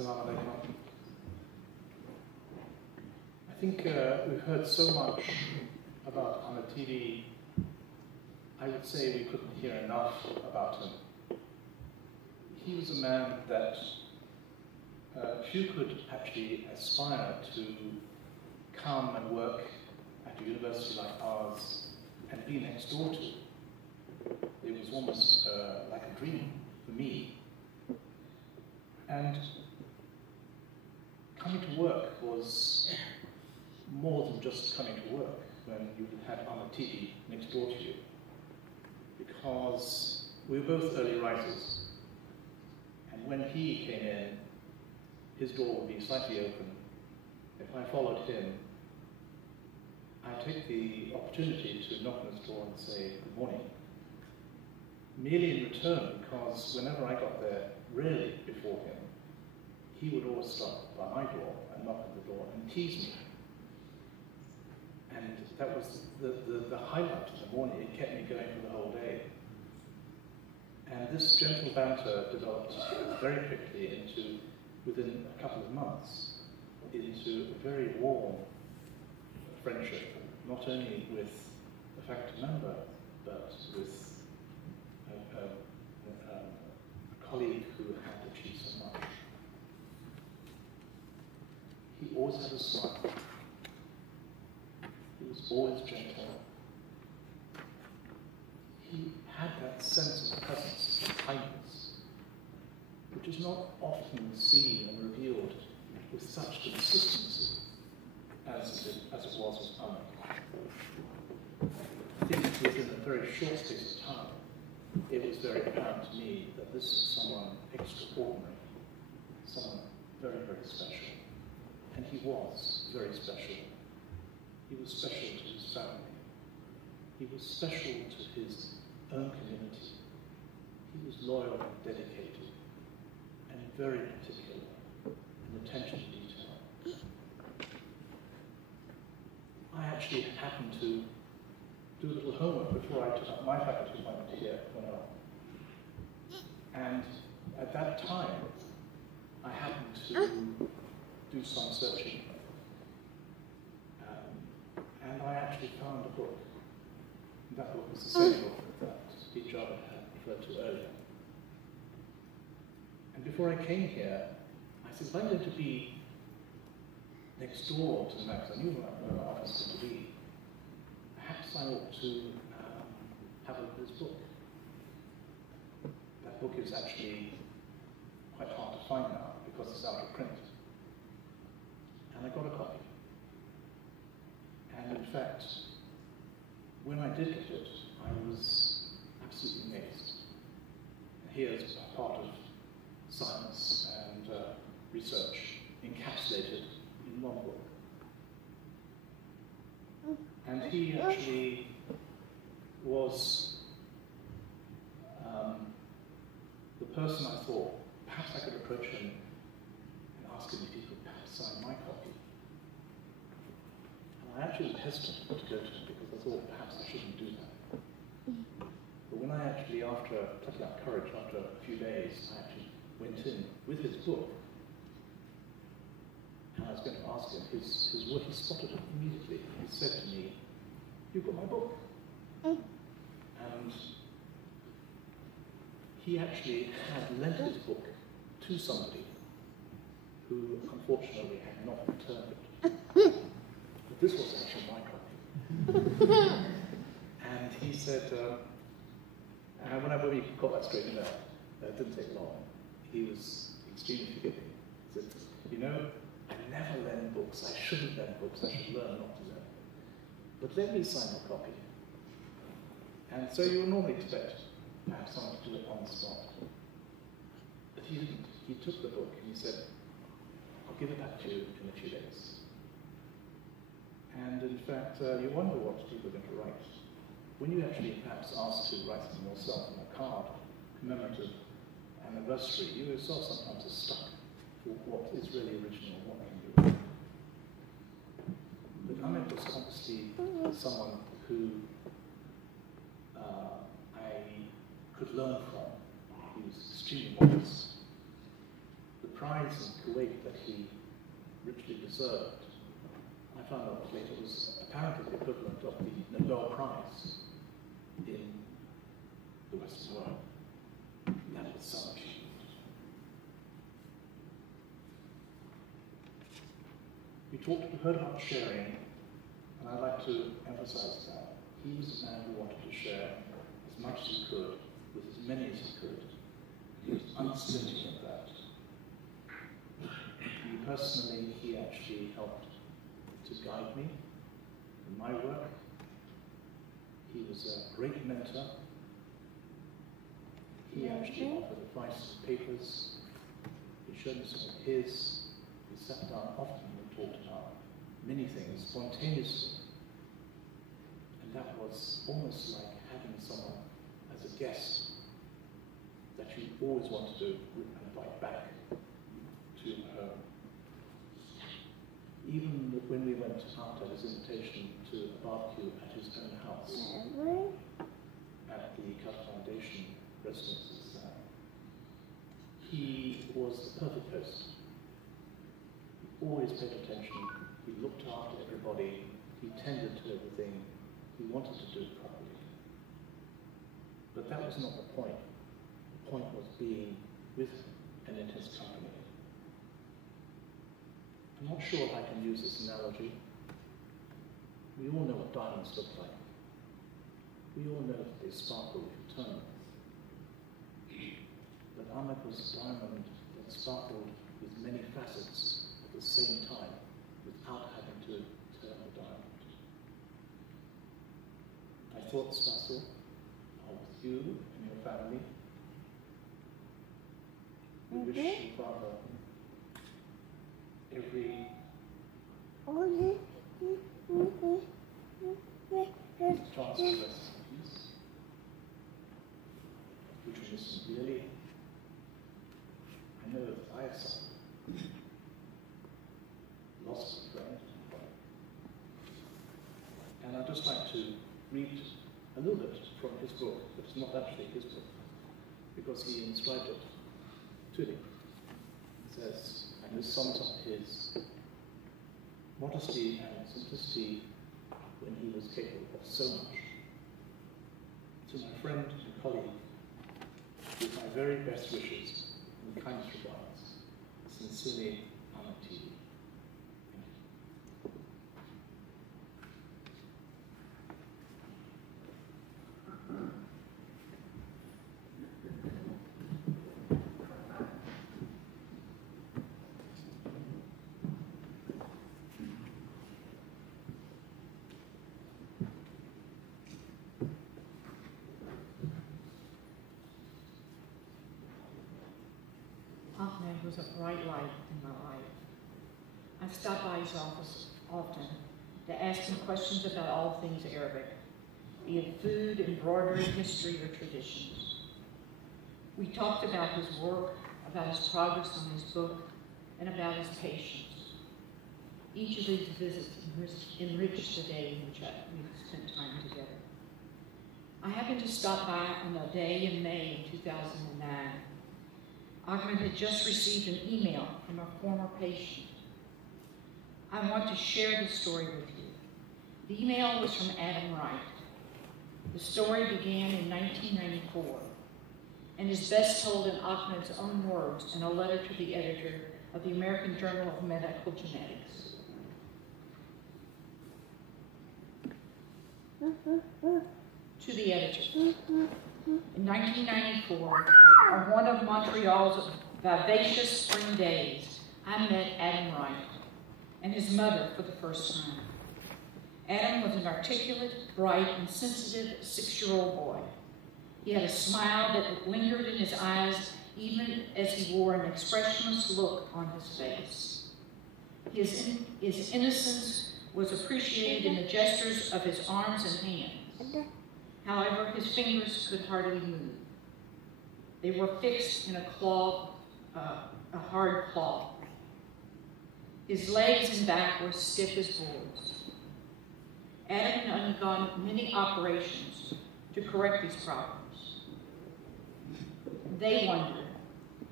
Assalamu alaikum. I think we've heard so much about Ahmed Tibi. I would say we couldn't hear enough about him. He was a man that few could actually aspire to come and work at a university like ours and be next door to. It was almost like a dream for me. And coming to work was more than just coming to work when you had Ahmed Tibi next door to you, because we were both early risers. And when he came in, his door would be slightly open. If I followed him, I'd take the opportunity to knock on his door and say, "Good morning." Merely in return, because whenever I got there, really before him, he would always stop by my door and knock on the door and tease me. And that was the highlight of the morning. It kept me going for the whole day. And this gentle banter developed very quickly into, within a couple of months, into a very warm friendship, not only with a faculty member, but with a colleague who had achieved so much. He always had a smile. He was always gentle. He had that sense of presence and kindness, which is not often seen and revealed with such consistency as it was with Ahmed. I think within a very short space of time, it was very apparent to me that this was someone extraordinary, someone very, very special. And he was very special. He was special to his family. He was special to his own community. He was loyal and dedicated, and very particular in attention to detail. I actually happened to do a little homework before I took up my faculty appointment here at Cornell. And at that time, I happened to do some searching. And I actually found a book. That book was the same book that Steve Jarvis had referred to earlier. And before I came here, I said, if I'm going to be next door to Max, I knew where our office was going to be, perhaps I ought to have a look at his book. That book is actually quite hard to find now because it's out of print. And I got a copy. And in fact, when I did get it, I was absolutely amazed. Here's a part of science and research encapsulated in one book. And he actually was the person I thought, perhaps I could approach him and ask him if he could perhaps sign my copy. I actually was hesitant to go to him because I thought perhaps I shouldn't do that. But when I actually, after plucking up courage, after a few days, I actually went in with his book, and I was going to ask him his work. He spotted it immediately. He said to me, "You've got my book." And he actually had lent his book to somebody who unfortunately had not returned it. This was actually my copy. And he said, when we got that straightened out, it didn't take long. He was extremely forgiving. He said, "You know, I never lend books. I shouldn't lend books. I should learn not to lend. But let me sign a copy." And so you would normally expect perhaps someone to do it on the spot. But he didn't. He took the book and he said, "I'll give it back to you in a few days." And in fact, you wonder what people are going to write. When you actually perhaps ask to write something yourself on a card, commemorative anniversary, you yourself sometimes are stuck for what is really original, what can you do. But Ahmed was obviously someone who I could learn from. He was extremely modest. The prize in Kuwait deserved. I found out later it was apparently the equivalent of the Nobel Prize in the Western world. That was some achievement. We heard about sharing, and I'd like to emphasize that. He was a man who wanted to share as much as he could with as many as he could. He was unstinting of that. Personally, he actually helped to guide me in my work. He was a great mentor. He actually offered advice and papers. He showed me some of his. We sat down often and talked about many things spontaneously. And that was almost like having someone as a guest that you always want to invite back to home. Even when we went out at his invitation to a barbecue at his own house, at the Cutter Foundation residences, he was the perfect host. He always paid attention, he looked after everybody, he tended to everything, he wanted to do it properly. But that was not the point. The point was being with him and in his company. I'm not sure if I can use this analogy. We all know what diamonds look like. We all know that they sparkle if you turn them. But Ahmed was a diamond that sparkled with many facets at the same time without having to turn the diamond. I thought, Basil, are with you and your family. We wish you, Father, every chance to rest in peace, which we sincerely, I know that I have suffered, lost a friend, and I'd just like to read a little bit from his book, but it's not actually his book, because he inscribed it to me. It says, and this sums up his modesty and simplicity when he was capable of so much. To my friend and colleague, with my very best wishes and kindest regards, sincerely, Ahmed Tibi. Ahmed was a bright light in my life. I stopped by his office often to ask him questions about all things Arabic, be it food, embroidery, history, or traditions. We talked about his work, about his progress on his book, and about his patience. Each of these visits enriched the day in which we spent time together. I happened to stop by on a day in May 2009. Ahmed had just received an email from a former patient. I want to share this story with you. The email was from Adam Wright. The story began in 1994 and is best told in Ahmed's own words in a letter to the editor of the American Journal of Medical Genetics. To the editor. In 1994, on one of Montreal's vivacious spring days, I met Adam Wright and his mother for the first time. Adam was an articulate, bright, and sensitive 6-year-old boy. He had a smile that lingered in his eyes even as he wore an expressionless look on his face. His innocence was appreciated in the gestures of his arms and hands. However, his fingers could hardly move. They were fixed in a hard claw. His legs and back were stiff as boards. Adam had undergone many operations to correct these problems. They wondered,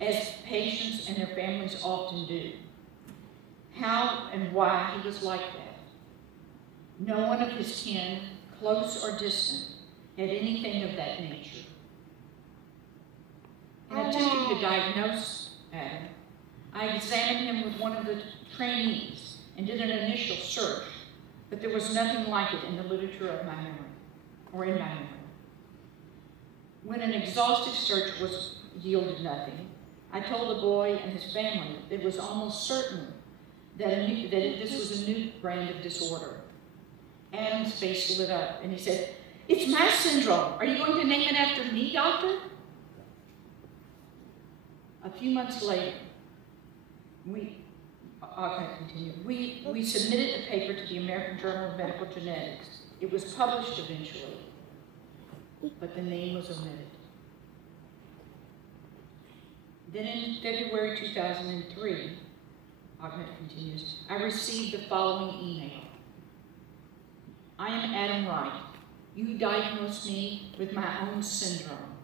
as patients and their families often do, how and why he was like that. No one of his kin, close or distant, had anything of that nature. In attempting to diagnose Adam, I examined him with one of the trainees and did an initial search, but there was nothing like it in the literature of my memory, or in my memory. When an exhaustive search yielded nothing, I told the boy and his family that it was almost certain that this was a new brand of disorder. Adam's face lit up, and he said, "It's MASH syndrome. Are you going to name it after me, doctor?" A few months later, we submitted the paper to the American Journal of Medical Genetics. It was published eventually, but the name was omitted. Then in February 2003, Ahmed continues, I received the following email. I am Adam Wright. You diagnosed me with my own syndrome.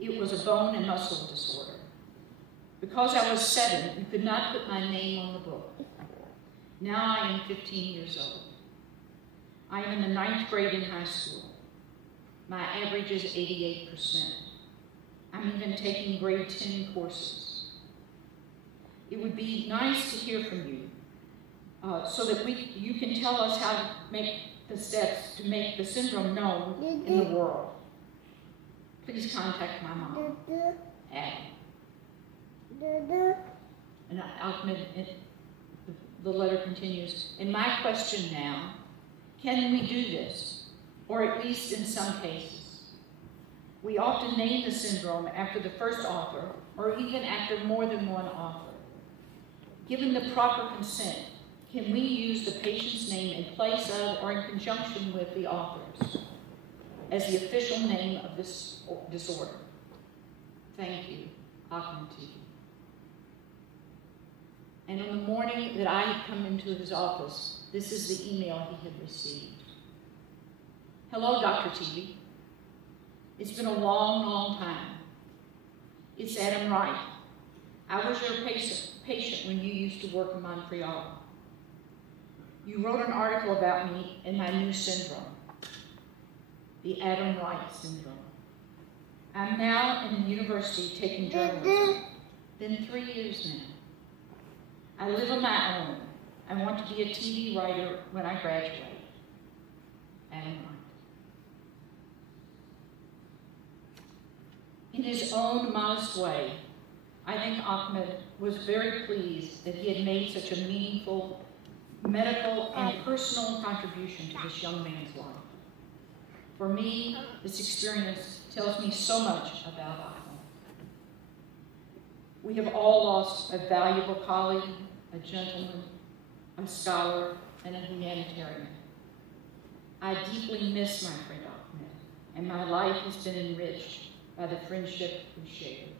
It was a bone and muscle disorder. Because I was 7, you could not put my name on the book. Now I am 15 years old. I am in the 9th grade in high school. My average is 88%. I'm even taking grade 10 courses. It would be nice to hear from you so that you can tell us how to make the steps to make the syndrome known in the world. Please contact my mom, Adam. And the letter continues, and my question now, can we do this? Or at least in some cases. We often name the syndrome after the first author, or even after more than one author. Given the proper consent, can we use the patient's name in place of or in conjunction with the author's as the official name of this disorder? Thank you, Ahmed T. And on the morning that I had come into his office, this is the email he had received. Hello, Dr. TV. It's been a long, long time. It's Adam Wright. I was your patient when you used to work in Montreal. You wrote an article about me and my new syndrome, the Adam Wright syndrome. I'm now in university taking journalism. Been 3 years now. I live on my own. I want to be a TV writer when I graduate. Adam Wright. In his own modest way, I think Ahmed was very pleased that he had made such a meaningful medical and personal contribution to this young man's life. For me, this experience tells me so much about Ahmed. We have all lost a valuable colleague, a gentleman, a scholar, and a humanitarian. I deeply miss my friend Ahmed, and my life has been enriched by the friendship we shared.